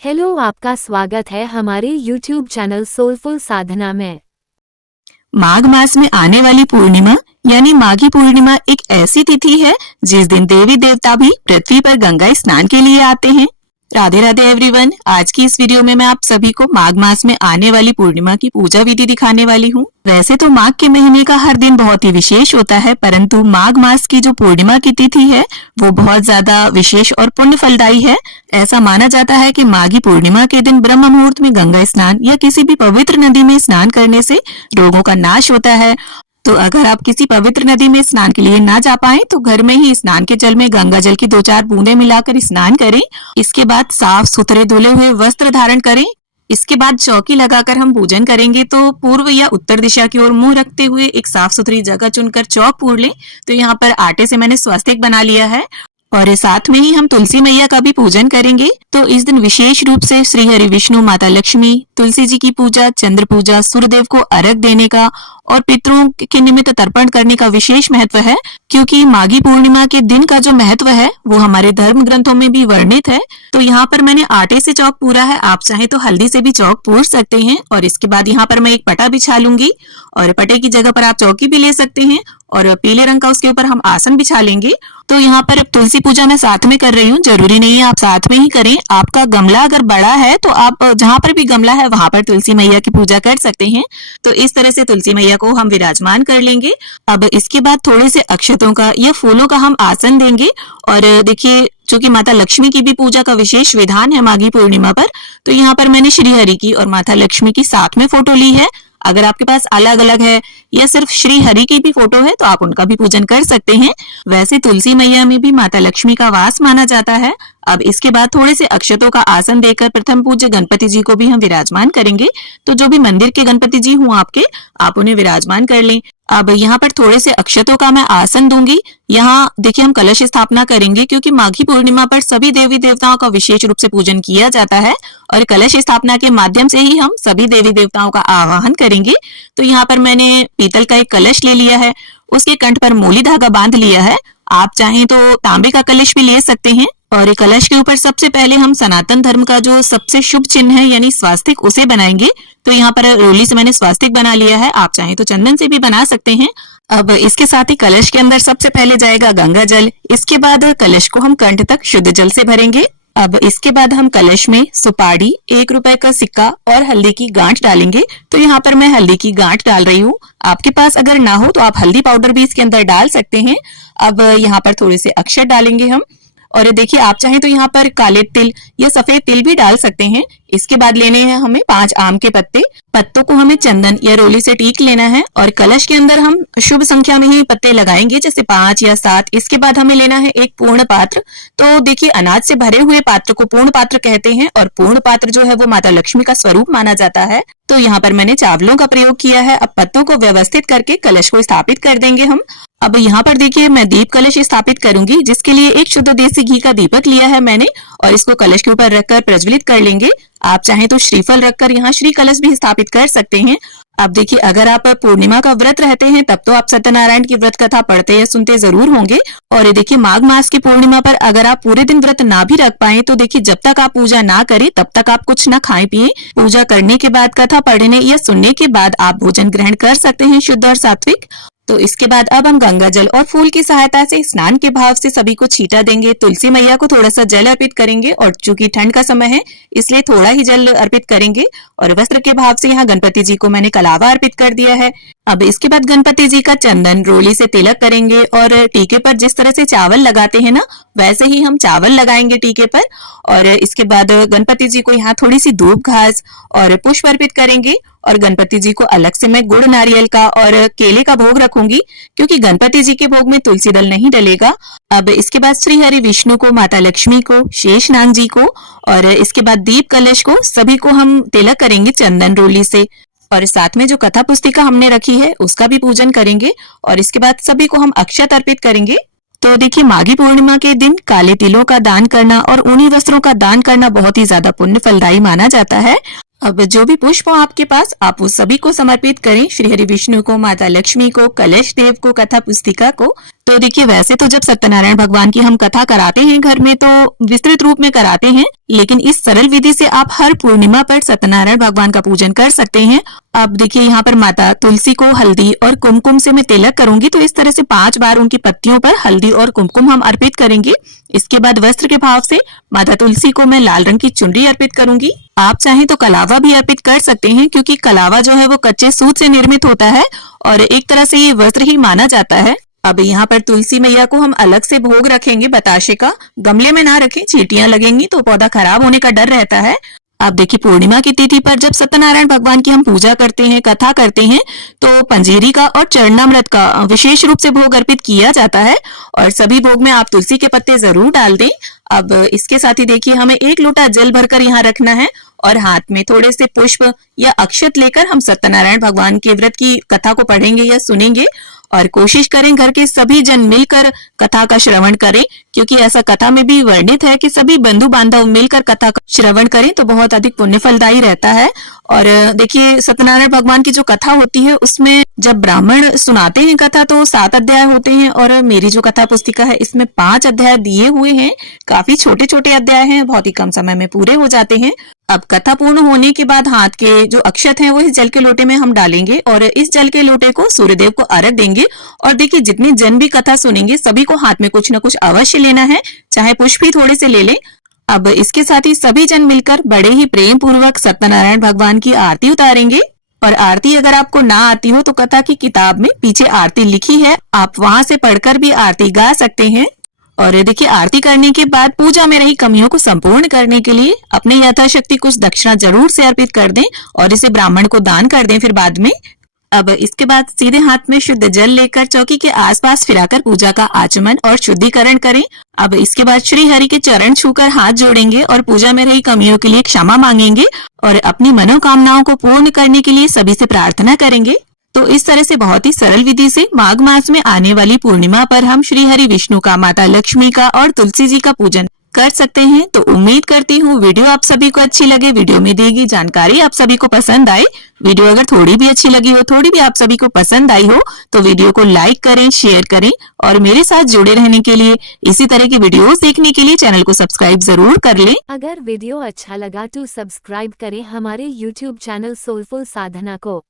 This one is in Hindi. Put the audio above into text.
हेलो, आपका स्वागत है हमारे YouTube चैनल सोलफुल साधना में। माघ मास में आने वाली पूर्णिमा यानी माघी पूर्णिमा एक ऐसी तिथि है जिस दिन देवी देवता भी पृथ्वी पर गंगा स्नान के लिए आते हैं। राधे राधे एवरीवन। आज की इस वीडियो में मैं आप सभी को माघ मास में आने वाली पूर्णिमा की पूजा विधि दिखाने वाली हूँ। वैसे तो माघ के महीने का हर दिन बहुत ही विशेष होता है, परंतु माघ मास की जो पूर्णिमा की तिथि है वो बहुत ज्यादा विशेष और पुण्य फलदायी है। ऐसा माना जाता है कि माघी पूर्णिमा के दिन ब्रह्म मुहूर्त में गंगा स्नान या किसी भी पवित्र नदी में स्नान करने से रोगों का नाश होता है। तो अगर आप किसी पवित्र नदी में स्नान के लिए ना जा पाए तो घर में ही स्नान के जल में गंगा जल की 2-4 बूंदे मिलाकर स्नान करें। इसके बाद साफ सुथरे धुले हुए वस्त्र धारण करें। इसके बाद चौकी लगाकर हम पूजन करेंगे। तो पूर्व या उत्तर दिशा की ओर मुंह रखते हुए एक साफ सुथरी जगह चुनकर चौक पूर लें। तो यहाँ पर आटे से मैंने स्वस्तिक बना लिया है और साथ में ही हम तुलसी मैया का भी पूजन करेंगे। तो इस दिन विशेष रूप से श्री हरि विष्णु, माता लक्ष्मी, तुलसी जी की पूजा, चंद्र पूजा, सूर्यदेव को अर्घ देने का और पितरों के निमित्त तर्पण करने का विशेष महत्व है, क्योंकि माघी पूर्णिमा के दिन का जो महत्व है वो हमारे धर्म ग्रंथों में भी वर्णित है। तो यहाँ पर मैंने आटे से चौक पूरा है, आप चाहे तो हल्दी से भी चौक पूर सकते हैं। और इसके बाद यहाँ पर मैं एक पटा बिछा लूंगी और पटे की जगह पर आप चौकी भी ले सकते हैं और पीले रंग का उसके ऊपर हम आसन बिछा लेंगे। तो यहाँ पर तुलसी पूजा मैं साथ में कर रही हूँ, जरूरी नहीं है आप साथ में ही करें। आपका गमला अगर बड़ा है तो आप जहाँ पर भी गमला है वहां पर तुलसी मैया की पूजा कर सकते हैं। तो इस तरह से तुलसी मैया को हम विराजमान कर लेंगे। अब इसके बाद थोड़े से अक्षतों का या फूलों का हम आसन देंगे। और देखिए, चूंकि माता लक्ष्मी की भी पूजा का विशेष विधान है माघी पूर्णिमा पर, तो यहाँ पर मैंने श्री हरि की और माता लक्ष्मी की साथ में फोटो ली है। अगर आपके पास अलग अलग है या सिर्फ श्री हरि की भी फोटो है तो आप उनका भी पूजन कर सकते हैं। वैसे तुलसी मैया में भी माता लक्ष्मी का वास माना जाता है। अब इसके बाद थोड़े से अक्षतों का आसन देकर प्रथम पूज्य गणपति जी को भी हम विराजमान करेंगे। तो जो भी मंदिर के गणपति जी हों आपके, आप उन्हें विराजमान कर लें। अब यहाँ पर थोड़े से अक्षतों का मैं आसन दूंगी। यहाँ देखिए, हम कलश स्थापना करेंगे क्योंकि माघी पूर्णिमा पर सभी देवी देवताओं का विशेष रूप से पूजन किया जाता है और कलश स्थापना के माध्यम से ही हम सभी देवी देवताओं का आवाहन करेंगे। तो यहाँ पर मैंने पीतल का एक कलश ले लिया है, उसके कंठ पर मूली धागा बांध लिया है। आप चाहें तो तांबे का कलश भी ले सकते हैं। और कलश के ऊपर सबसे पहले हम सनातन धर्म का जो सबसे शुभ चिन्ह है यानी स्वास्तिक, उसे बनाएंगे। तो यहाँ पर रोली से मैंने स्वास्तिक बना लिया है, आप चाहें तो चंदन से भी बना सकते हैं। अब इसके साथ ही कलश के अंदर सबसे पहले जाएगा गंगा जल। इसके बाद कलश को हम कंठ तक शुद्ध जल से भरेंगे। अब इसके बाद हम कलश में सुपारी, 1 रुपए का सिक्का और हल्दी की गांठ डालेंगे। तो यहाँ पर मैं हल्दी की गांठ डाल रही हूँ। आपके पास अगर ना हो तो आप हल्दी पाउडर भी इसके अंदर डाल सकते हैं। अब यहाँ पर थोड़े से अक्षत डालेंगे हम। और देखिए, आप चाहें तो यहाँ पर काले तिल या सफेद तिल भी डाल सकते हैं। इसके बाद लेने हैं हमें 5 आम के पत्ते। पत्तों को हमें चंदन या रोली से टीक लेना है और कलश के अंदर हम शुभ संख्या में ही पत्ते लगाएंगे, जैसे 5 या 7। इसके बाद हमें लेना है एक पूर्ण पात्र। तो देखिए, अनाज से भरे हुए पात्र को पूर्ण पात्र कहते हैं और पूर्ण पात्र जो है वो माता लक्ष्मी का स्वरूप माना जाता है। तो यहाँ पर मैंने चावलों का प्रयोग किया है। अब पत्तों को व्यवस्थित करके कलश को स्थापित कर देंगे हम। अब यहाँ पर देखिए, मैं दीप कलश स्थापित करूंगी, जिसके लिए एक शुद्ध देसी घी का दीपक लिया है मैंने और इसको कलश के ऊपर रखकर प्रज्वलित कर लेंगे। आप चाहें तो श्रीफल रखकर यहाँ श्री कलश भी स्थापित कर सकते हैं। अब देखिए, अगर आप पूर्णिमा का व्रत रहते हैं तब तो आप सत्यनारायण की व्रत कथा पढ़ते या सुनते जरूर होंगे। और ये देखिए, माघ मास की पूर्णिमा पर अगर आप पूरे दिन व्रत ना भी रख पाए तो देखिए, जब तक आप पूजा ना करें तब तक आप कुछ ना खाएं पिए। पूजा करने के बाद, कथा पढ़ने या सुनने के बाद आप भोजन ग्रहण कर सकते हैं, शुद्ध और सात्विक। तो इसके बाद अब हम गंगा जल और फूल की सहायता से स्नान के भाव से सभी को छींटा देंगे। तुलसी मैया को थोड़ा सा जल अर्पित करेंगे और चूंकि ठंड का समय है इसलिए थोड़ा ही जल अर्पित करेंगे। और वस्त्र के भाव से यहाँ गणपति जी को मैंने कलावा अर्पित कर दिया है। अब इसके बाद गणपति जी का चंदन रोली से तिलक करेंगे और टीके पर जिस तरह से चावल लगाते हैं ना, वैसे ही हम चावल लगाएंगे टीके पर। और इसके बाद गणपति जी को यहाँ थोड़ी सी धूप घास और पुष्प अर्पित करेंगे। और गणपति जी को अलग से मैं गुड़ नारियल का और केले का भोग रखूंगी, क्योंकि गणपति जी के भोग में तुलसी दल नहीं डलेगा। अब इसके बाद श्री हरि विष्णु को, माता लक्ष्मी को, शेषनाग जी को और इसके बाद दीप कलश को, सभी को हम तिलक करेंगे चंदन रोली से। और साथ में जो कथा पुस्तिका हमने रखी है उसका भी पूजन करेंगे। और इसके बाद सभी को हम अक्षत अर्पित करेंगे। तो देखिए, माघी पूर्णिमा के दिन काले तिलों का दान करना और ऊनी वस्त्रों का दान करना बहुत ही ज्यादा पुण्य फलदायी माना जाता है। अब जो भी पुष्प हो आपके पास, आप उस सभी को समर्पित करें, श्री हरि विष्णु को, माता लक्ष्मी को, कलश देव को, कथा पुस्तिका को। तो देखिए, वैसे तो जब सत्यनारायण भगवान की हम कथा कराते हैं घर में तो विस्तृत रूप में कराते हैं, लेकिन इस सरल विधि से आप हर पूर्णिमा पर सत्यनारायण भगवान का पूजन कर सकते हैं। अब देखिए, यहाँ पर माता तुलसी को हल्दी और कुमकुम से मैं तिलक करूंगी, तो इस तरह से 5 बार उनकी पत्तियों पर हल्दी और कुमकुम हम अर्पित करेंगे। इसके बाद वस्त्र के भाव से माता तुलसी को मैं लाल रंग की चुनरी अर्पित करूंगी। आप चाहें तो कलावा भी अर्पित कर सकते हैं, क्योंकि कलावा जो है वो कच्चे सूत से निर्मित होता है और एक तरह से ये वस्त्र ही माना जाता है। अब यहाँ पर तुलसी मैया को हम अलग से भोग रखेंगे बताशे का, गमले में ना रखें, चींटियां लगेंगी तो पौधा खराब होने का डर रहता है। अब देखिए, पूर्णिमा की तिथि पर जब सत्यनारायण भगवान की हम पूजा करते हैं, कथा करते हैं, तो पंजीरी का और चरणामृत का विशेष रूप से भोग अर्पित किया जाता है और सभी भोग में आप तुलसी के पत्ते जरूर डाल दें। अब इसके साथ ही देखिए, हमें 1 लोटा जल भरकर यहाँ रखना है और हाथ में थोड़े से पुष्प या अक्षत लेकर हम सत्यनारायण भगवान के व्रत की कथा को पढ़ेंगे या सुनेंगे। और कोशिश करें घर के सभी जन मिलकर कथा का श्रवण करें, क्योंकि ऐसा कथा में भी वर्णित है कि सभी बंधु बांधव मिलकर कथा का श्रवण करें तो बहुत अधिक पुण्य फलदायी रहता है। और देखिए, सत्यनारायण भगवान की जो कथा होती है उसमें जब ब्राह्मण सुनाते हैं कथा तो 7 अध्याय होते हैं और मेरी जो कथा पुस्तिका है इसमें 5 अध्याय दिए हुए हैं। काफी छोटे छोटे अध्याय हैं, बहुत ही कम समय में पूरे हो जाते हैं। अब कथा पूर्ण होने के बाद हाथ के जो अक्षत हैं वो इस जल के लोटे में हम डालेंगे और इस जल के लोटे को सूर्यदेव को अर्घ देंगे। और देखिए, जितने जन भी कथा सुनेंगे सभी को हाथ में कुछ न कुछ अवश्य लेना है, चाहे पुष्प ही थोड़े से ले लें। अब इसके साथ ही सभी जन मिलकर बड़े ही प्रेम पूर्वक सत्यनारायण भगवान की आरती उतारेंगे। और आरती अगर आपको ना आती हो तो कथा की किताब में पीछे आरती लिखी है, आप वहां से पढ़कर भी आरती गा सकते हैं। और देखिए, आरती करने के बाद पूजा में रही कमियों को संपूर्ण करने के लिए अपने यथाशक्ति कुछ दक्षिणा जरूर से अर्पित कर दें और इसे ब्राह्मण को दान कर दें फिर बाद में। अब इसके बाद सीधे हाथ में शुद्ध जल लेकर चौकी के आसपास फिराकर पूजा का आचमन और शुद्धिकरण करें। अब इसके बाद श्री हरि के चरण छूकर हाथ जोड़ेंगे और पूजा में रही कमियों के लिए क्षमा मांगेंगे और अपनी मनोकामनाओं को पूर्ण करने के लिए सभी से प्रार्थना करेंगे। तो इस तरह से बहुत ही सरल विधि से माघ मास में आने वाली पूर्णिमा पर हम श्री हरि विष्णु का, माता लक्ष्मी का और तुलसी जी का पूजन कर सकते हैं। तो उम्मीद करती हूँ वीडियो आप सभी को अच्छी लगे, वीडियो में दी गई जानकारी आप सभी को पसंद आए। वीडियो अगर थोड़ी भी अच्छी लगी हो, थोड़ी भी आप सभी को पसंद आई हो तो वीडियो को लाइक करें, शेयर करें और मेरे साथ जुड़े रहने के लिए, इसी तरह की वीडियोस देखने के लिए चैनल को सब्सक्राइब जरूर कर लें। अगर वीडियो अच्छा लगा तो सब्सक्राइब करें हमारे YouTube चैनल सोलफुल साधना को।